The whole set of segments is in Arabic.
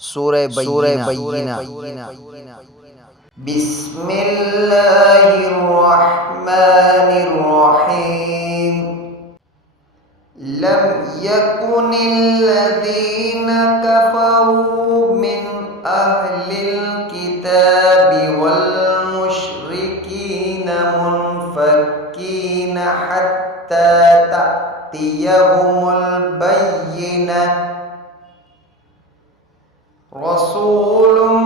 सूरह बय्यिना। बिस्मिल्लाहिर्रहमानिर्रहीम। लम यकुनिल्लज़ीना कफ़रू मिन अहलिल किताबि वल मुश्रिकीना मुनफ़क्कीना हत्ता तअतियहुमुल बय्यिनह। रसूलुम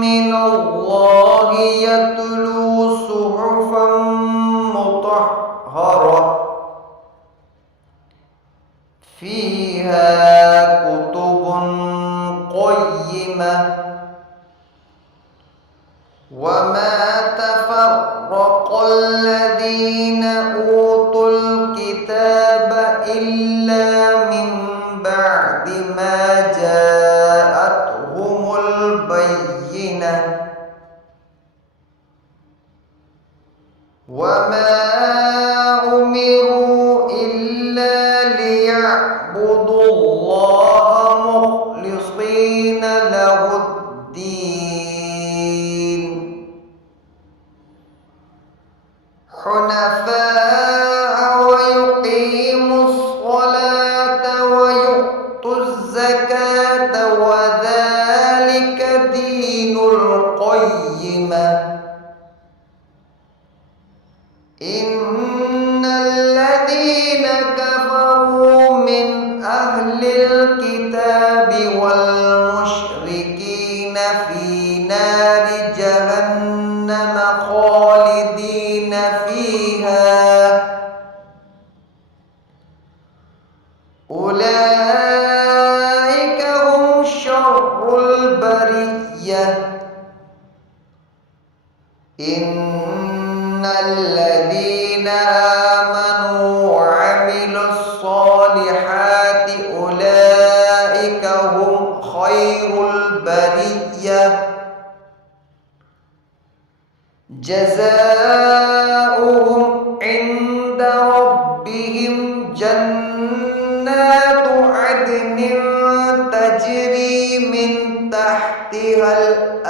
मिनल्लाहि यतलू सुहुफ़न मुतहहरह फ़ीहा कुतुबुन क़य्यिमह वमा तफ़र्रक़ल्लज़ीना ऊतुल किताब इल्ला मिन बअदि मा जाअतहुमुल बय्यिनह वमा उमिरू इल्ला लियअबुदुल्लाह मुख़लिसीना लहुद्दीन हुनफ़ाअ व युक़ीमुस्सलात व यु'तुज़्ज़कात व ज़ालिक दीनुल क़य्यिमह। इन्नल्लज़ीना कफ़रू मिन अहलिल किताबि वल मुश्रिकीना फ़ी नारि जहन्नम ख़ालिदीना फ़ीहा उलाइका हुम शर्रुल बरिय्यह। इन्नल्लज़ीना आमनू व अमिलुस्सॉलिहाति उलाइका हुम खैरुल बरिय्यह। जज़ाउहुम इंद रब्बिहिम जन्नातु अदनिन तजरी मिन तहतिहल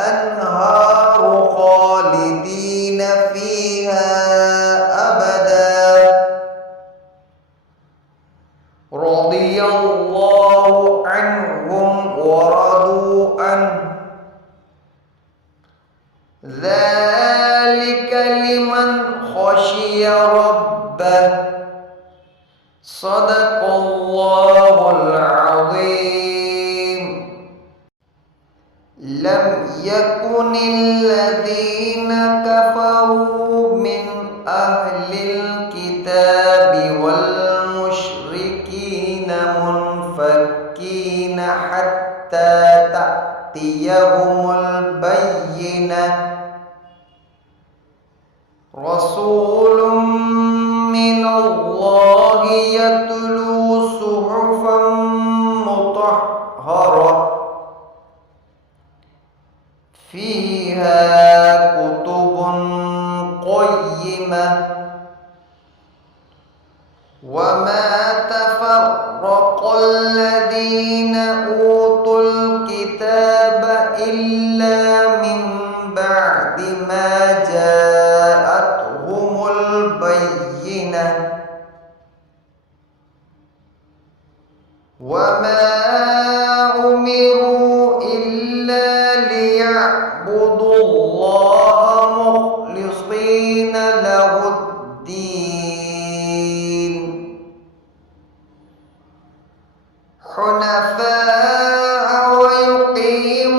अन्हारु खालिदीन फ़ीहा अबदा रदियल्लाहु अन्हुम व रदू अन्हु ज़ालिक लिमन ख़शिय रब्बह। सदक़ल्लाहुल अज़ीम। लम यकुनिल्लज़ीना कफ़रू मिन अहलिल किताबि वल मुश्रिकीना मुनफ़क्कीना हत्ता तअतियहुमुल बय्यिनह। रसूलुम मिनल्लाहि यतलू सुहुफ़न मुतहहरह फ़ीहा कुतुबुन क़य्यिमह वमा तफ़र्रक़ल्लज़ीना ऊतुल किताब इल्ला मिन बअदि मा जाअतहुमुल बय्यिनह वमा उमिरू इल्ला लियअबुदुल्लाह मुख़लिसीना लहुद्दीन हुनफ़ाअ व युक़ीमुस्सलात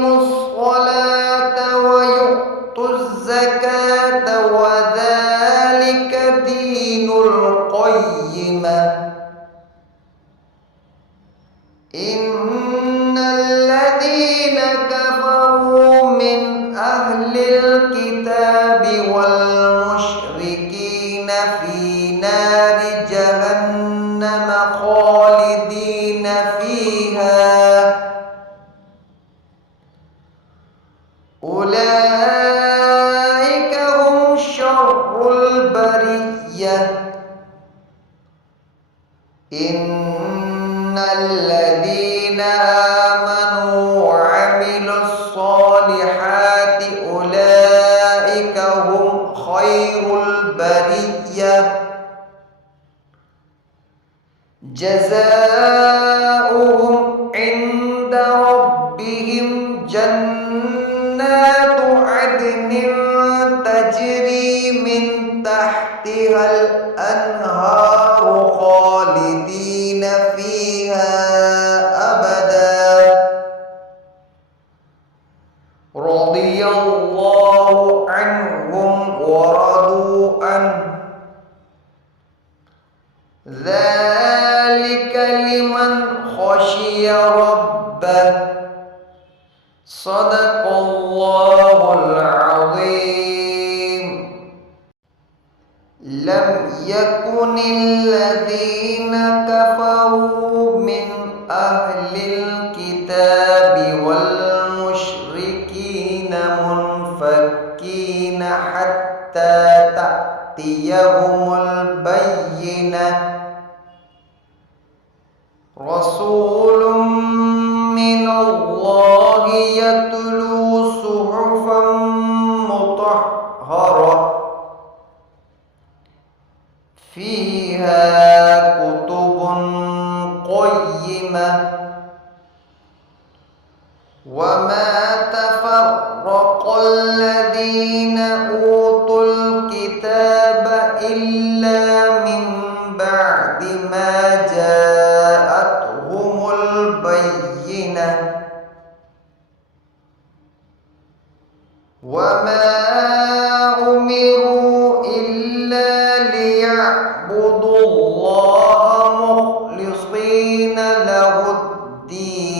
व यु'तुज़्ज़कात व ज़ालिक दीनुल क़य्यिमह। इन्नल्लज़ीना कफ़रू मिन अहलिल किताबि वल मुश्रिकीना फ़ी नारि जहन्नम ख़ालिदीना फ़ीहा उलाइका हुम शर्रुल बरिय्यह। इन्नल्लज़ीना आमनू व جزاؤهم عند ربهم جنات عدن تجري من تحتها الأنهار خالدين فيها أبدا رضي الله عنهم ورضوا عنه ذلك لمن خشي ربه صدق الله العظيم لم يكن الذين كفروا من أهل الكتاب والمشركين منفكين حتى تأتيهم البينة رسول من الله يتلو صحفا مطهرة فيها كتب قيمة وما تفرق الذين أوتوا الكتاب إلا من بعد ما جاءتهم البينة وما أمروا إلا ليعبدوا الله مخلصين له الدين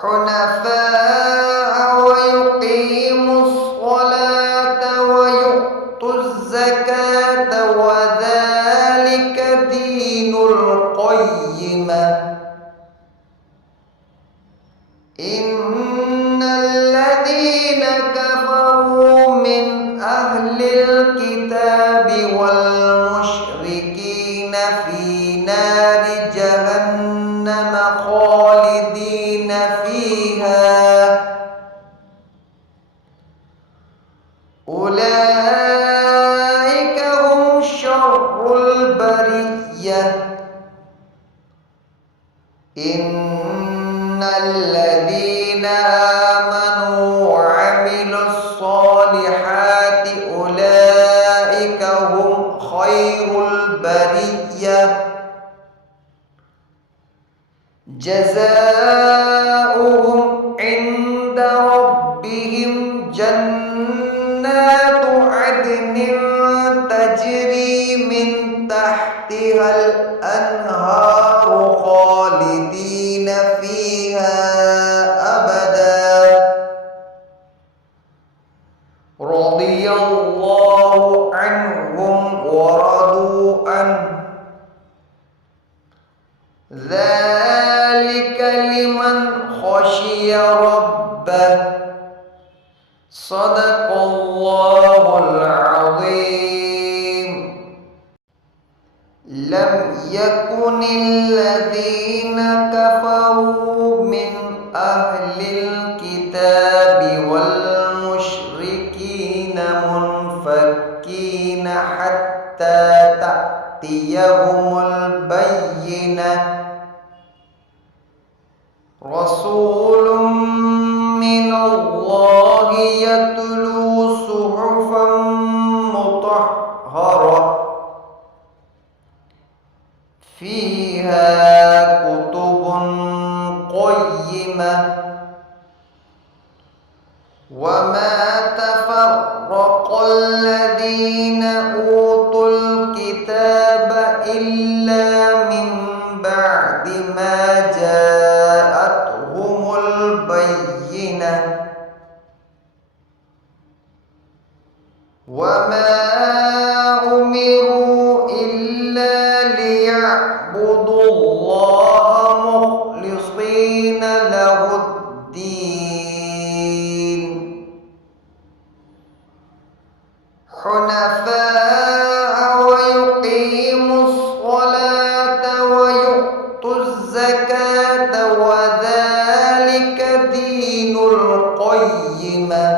حنفاء ويقيموا الصلاة ويؤتوا الزكاة وذلك دين القيمة إن الذين كفروا من أهل الكتاب والمشركين في نار جهنم خالدين فيها أولئك هم شر البرية إن الذين آمنوا وعملوا الصالحات أولئك هم خير البرية جزاؤهم عند ربهم جنات عدن تجري من تحتها الأنهار خالدين فيها أبدا رضي الله عنهم ورضوا عنه ذلك لمن خشي ربه صدق الله العظيم لم يكن الذين كفروا من أهل الكتاب والمشركين منفكين حتى تأتيهم البينة رسول من الله يتلو صحفا مطهرة فيها كتب قيمة وما تفرق الذين أوتوا الكتاب إلا من بعد ما جاءتهم البينة وما أمروا إلا ليعبدوا الله مخلصين له الدين حنفاء ويقيموا الصلاة ويؤتوا الزكاة وذلك دين القيمة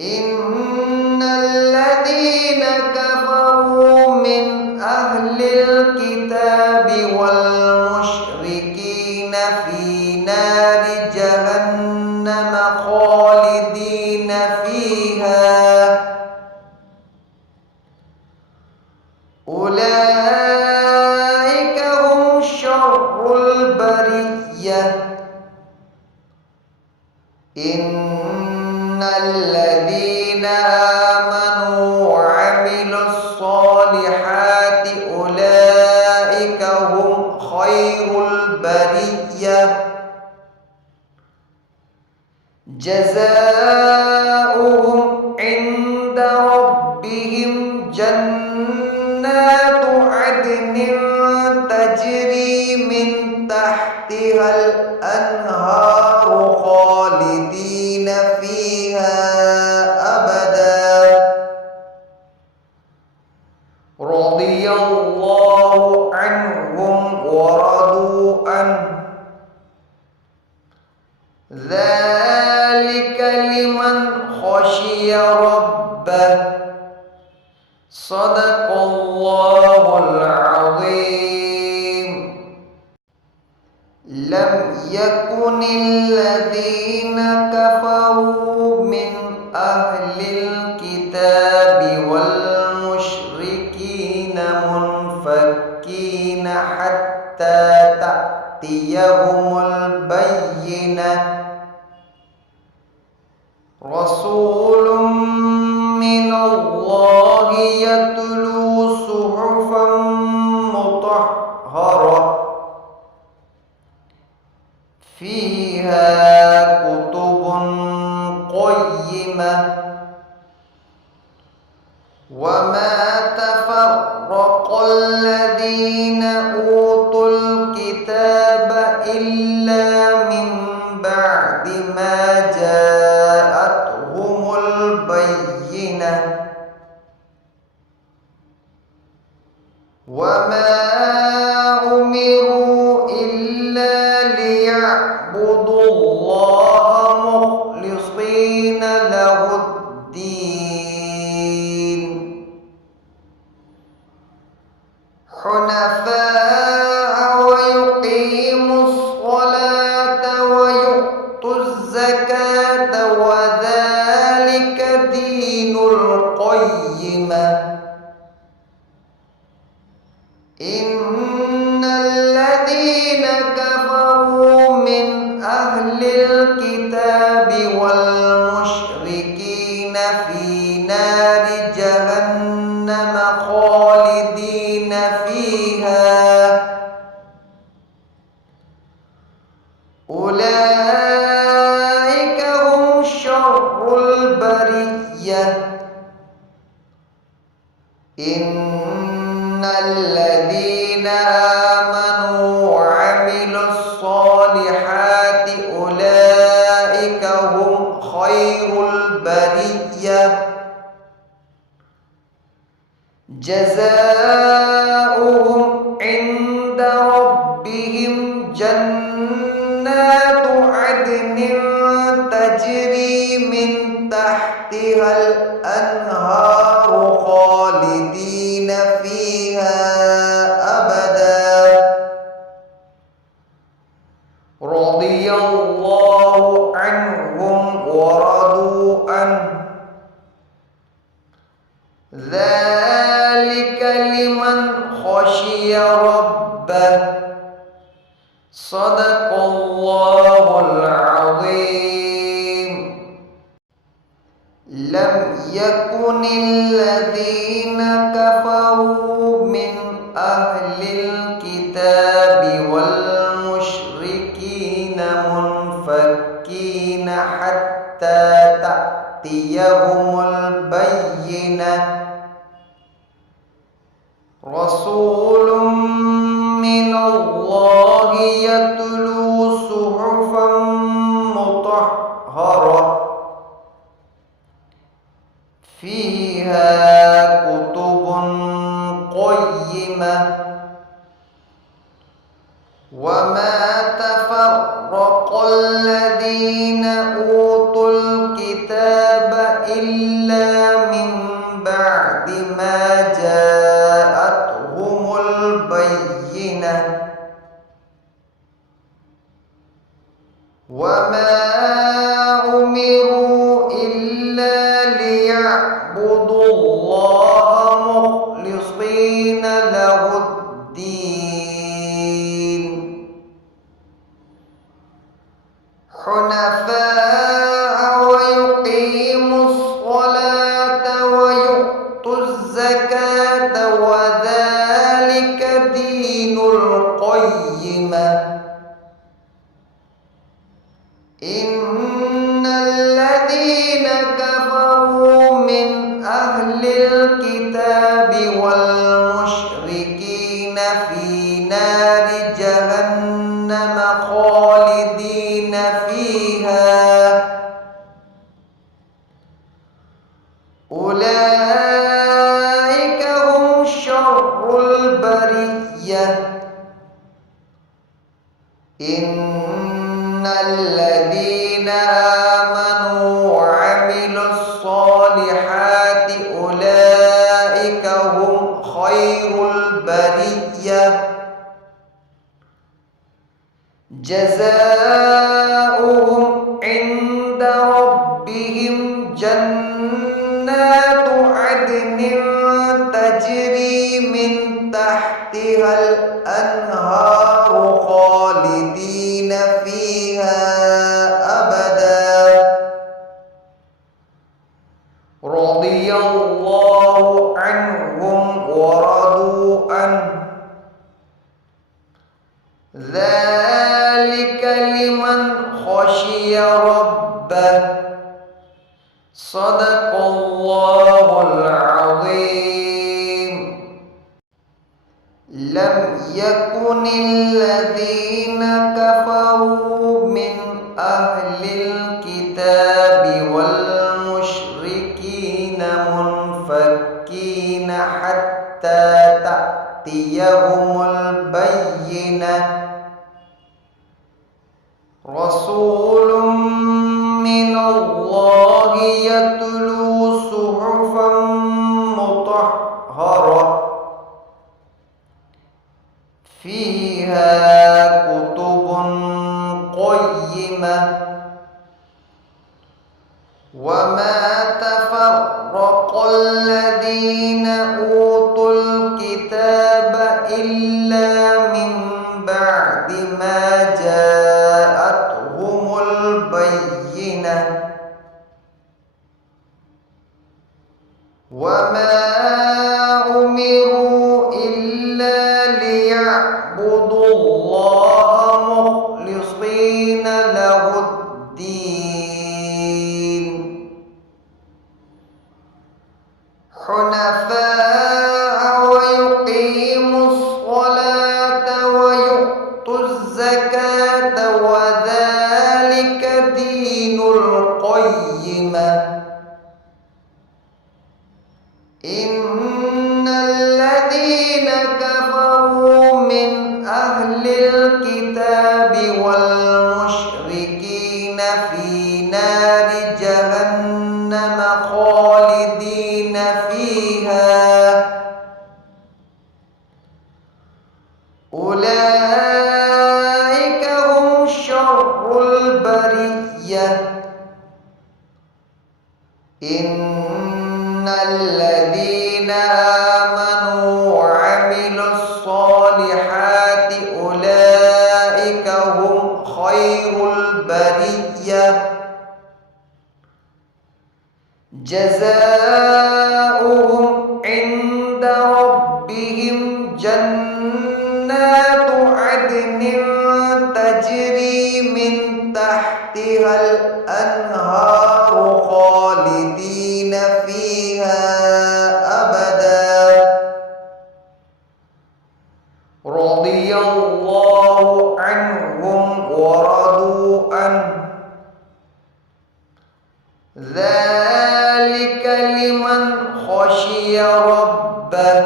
إن أهل الكتاب والمشركين في نار جهنم خالدين فيها أولئك هم شر البرية إن الذين آمنوا وعملوا الصالحات أولئك هم خير البرية جزاؤهم عند ربهم جنات عدن تجري من تحتها الأنهار خالدين فيها أبدا رضي الله عنهم ورضوا عنه ذلك لمن خشي ربه صدق الله العظيم لم يكن الذين كفروا من أهل الكتاب والمشركين منفكين حتى تأتيهم البينة رسول من الله يتلو صحفا مطهرة فيها كتب قيمة وما تفرق الذين أوتوا الكتاب إلا من بعد ما جاءتهم البينة وما أمروا إلا ليعبدوا الله مخلصين له الدين حنفاء ويقيموا الصلاة ويؤتوا الزكاة وذلك دين القيمة إن الذين كفروا من أهل الكتاب والمشركين في نار جهنم خالدين فيها أولئك هم شر البرية إن الذين آمنوا وعملوا الصالحات أولئك هم خير البرية جزاؤهم عند ربهم جنات عدن تجري من تحتها الأنهار خالدين فيها أبدا رضي الله عنهم ورضوا عنه ذلك لمن خشي ربه صدق الله العظيم لم يكن الذين كفروا من أهل الكتاب والمشركين منفكين حتى تأتيهم البينة رسول من الله يتلو صحفا مطهرة فيها كتب قيمة وما تفرق الذين أوتوا الكتاب إلا من بعد ما جاءتهم وما أمروا إلا ليعبدوا الله مخلصين له الدين حنفاء ويقيموا الصلاة ويؤتوا الزكاة وذلك دين القيمة إن الذين كفروا من أهل الكتاب والمشركين في نار جهنم خالدين فيها أولئك هم شر البرية إن الذين آمنوا وعملوا الصالحات أولئك هم خير البرية جزاؤهم عند ربهم جنات عدن تجري من تحتها الأنهار خالدين فيها أبدا رضي الله عنهم ورضوا عنه ذلك لمن خشي ربه صدق الله العظيم لم يكن الذين كفروا من أهل الكتاب والمشركين منفكين حتى تأتيهم البينة رسول من الله يتلو صحفا مطهرة فيها كتب قيمة وما تفرق الذين أوتوا الكتاب إلا من بعد ما جاءتهم البينة وما أمروا إلا ليعبدوا الله مخلصين له الدين حنفاء ويقيموا الصلاة ويؤتوا الزكاة وذلك دين القيمة إن الذين كفروا من أهل الكتاب والمشركين في نار جهنم خالدين فيها أولئك هم شر البرية إن الذين آمنوا وعملوا الصالحات أولئك هم خير البرية جزاؤهم عند ربهم جنات عدن تجري من تحتها الأنهار خالدين فيها أبدا رضي الله عنهم ورضوا عنه ذلك لمن خشي ربه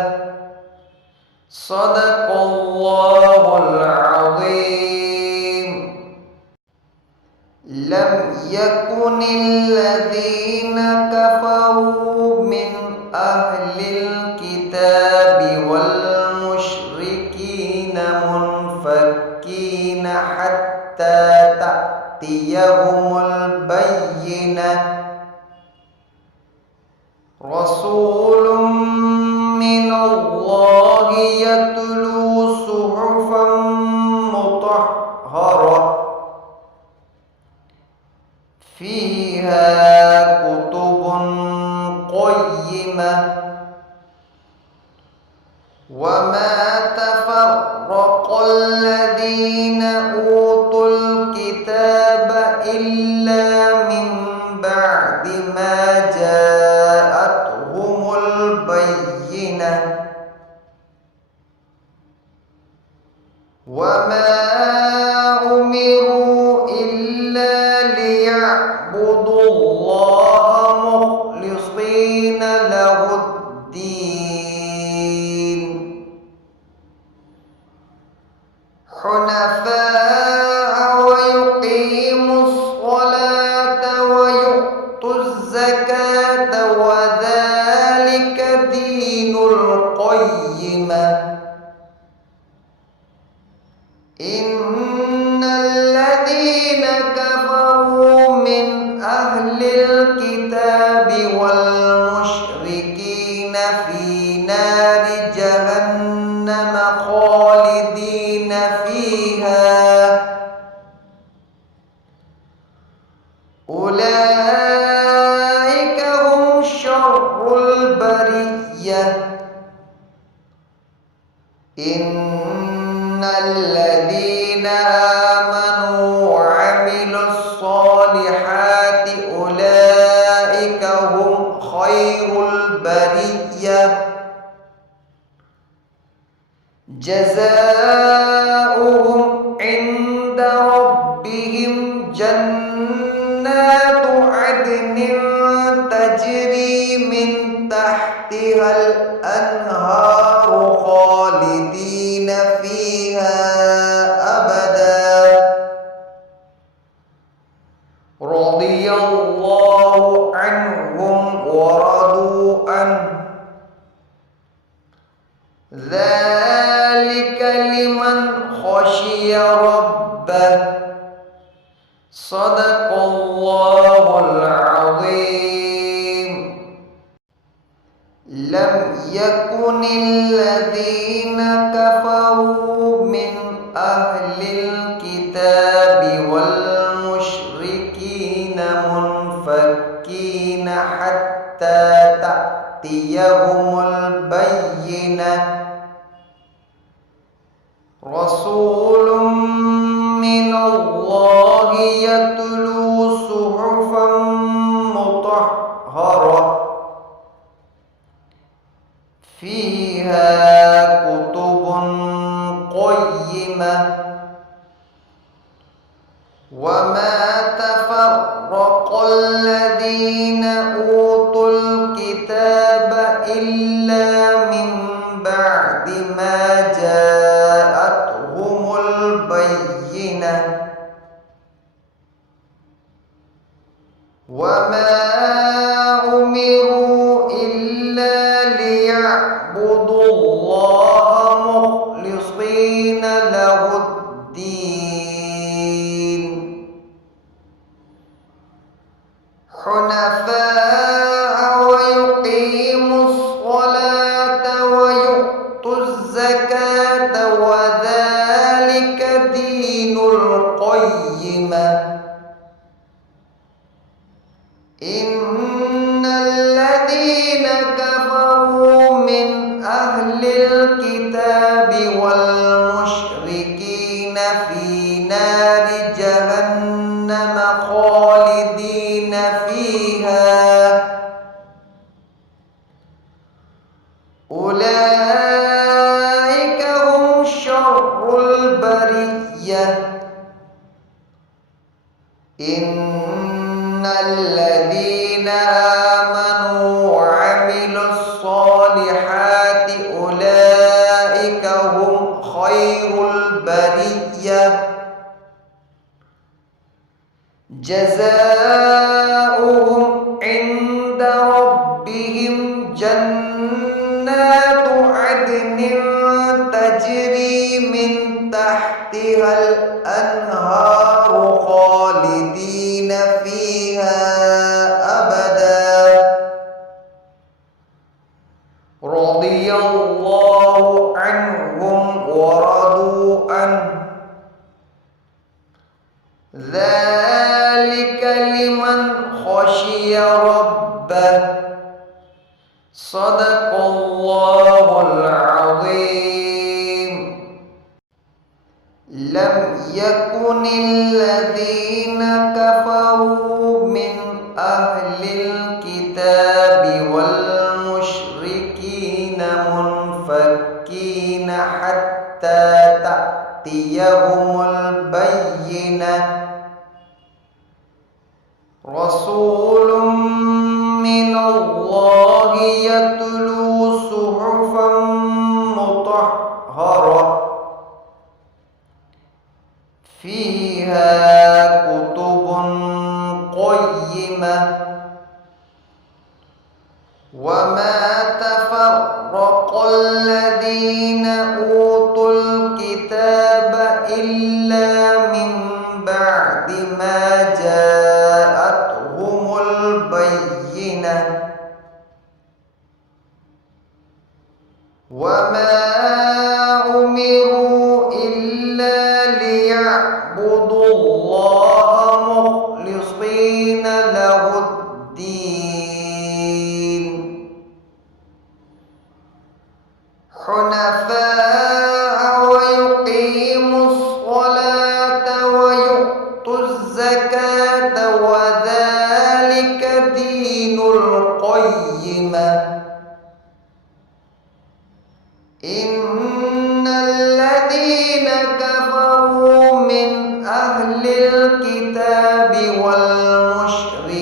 صدق الله العظيم لم يكن الذين كفروا من أهل الكتاب والمشركين تأتيهم البينة رسول من الله يتلو صحفا مطهرة فيها كتب قيمة وما تفرق الذين أوتوا الكتاب إلا من بعد ما جاءتهم البينة وما أمروا إلا ليعبدوا الله مخلصين له الدين حنفاء ويقيموا الصلاة ويؤتوا الزكاة وذلك دين القيمة إن الذين كفروا من أهل الكتاب والمشركين في نار جهنم خالدين فيها أولئك هم شر البرية إن الذين آمنوا وعملوا الصالحات أولئك هم خير البرية جزاؤهم عند ربهم جنات عدن تجري من تحتها الأنهار خالدين فيها أبدا رضي الله عنهم ورضوا عنه ذلك لمن خشي ربه صدق الله العظيم لم يكن الذين كفروا من أهل الكتاب والمشركين منفكين حتى تأتيهم البينة رسول من الله يتلو صحفا مطهرة فيها كتب قيمة وما تفرق الذين أوتوا الكتاب إلا من بعد ما جاءتهم البينة وما أمروا إلا ليعبدوا الله مخلصين له الدين حنفاء ويقيموا الصلاة ويؤتوا الزكاة وذلك دين القيمة إن الذين كفروا من أهل الكتاب والمشركين في نار جهنم خالدين فيها أولئك هم شر البرية إن الذين آمنوا وعملوا الصالحات أولئك هم خير البرية جزاؤهم عند ربهم جنات عدن تجري من تحتها الأنهار خالدين ذلك لمن خشي ربه صدق الله العظيم. لم يكن الذين كفروا من أهل الكتاب والمشركين منفكين حتى تأتيهم البينة رسول من الله يتلو صحفا مطهرة فيها كتب قيمة وما تفرق الذين أوتوا الكتاب إلا من بعد ما جاءتهم البينة وما أمروا إلا ليعبدوا الله مخلصين له الدين حنفاء ويقيموا الصلاة ويؤتوا الزكاة وذلك دين القيمة. إن الذين كفروا من أهل الكتاب والمشركين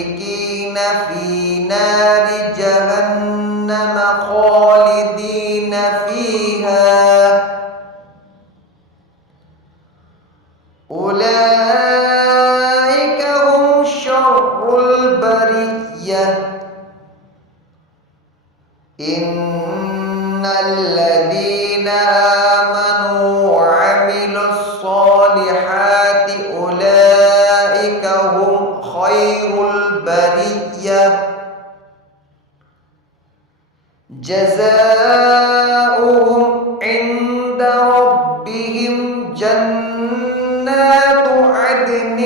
في نار جهنم خالدين فيها أولئك هم شر البرية. إن الذين آمنوا وعملوا الصالحات أولئك هم خير البرية جزاؤهم عند ربهم جنات عدن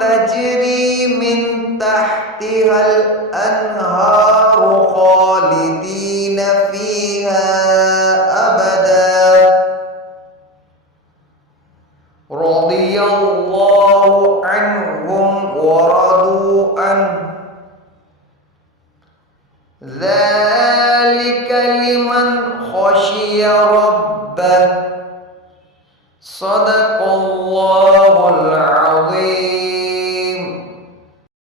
تجري من تحتها الأنهار خالدين فيها أبدا رضي الله عنهم ورضوا عنه ذلك لمن خشي ربه صدق الله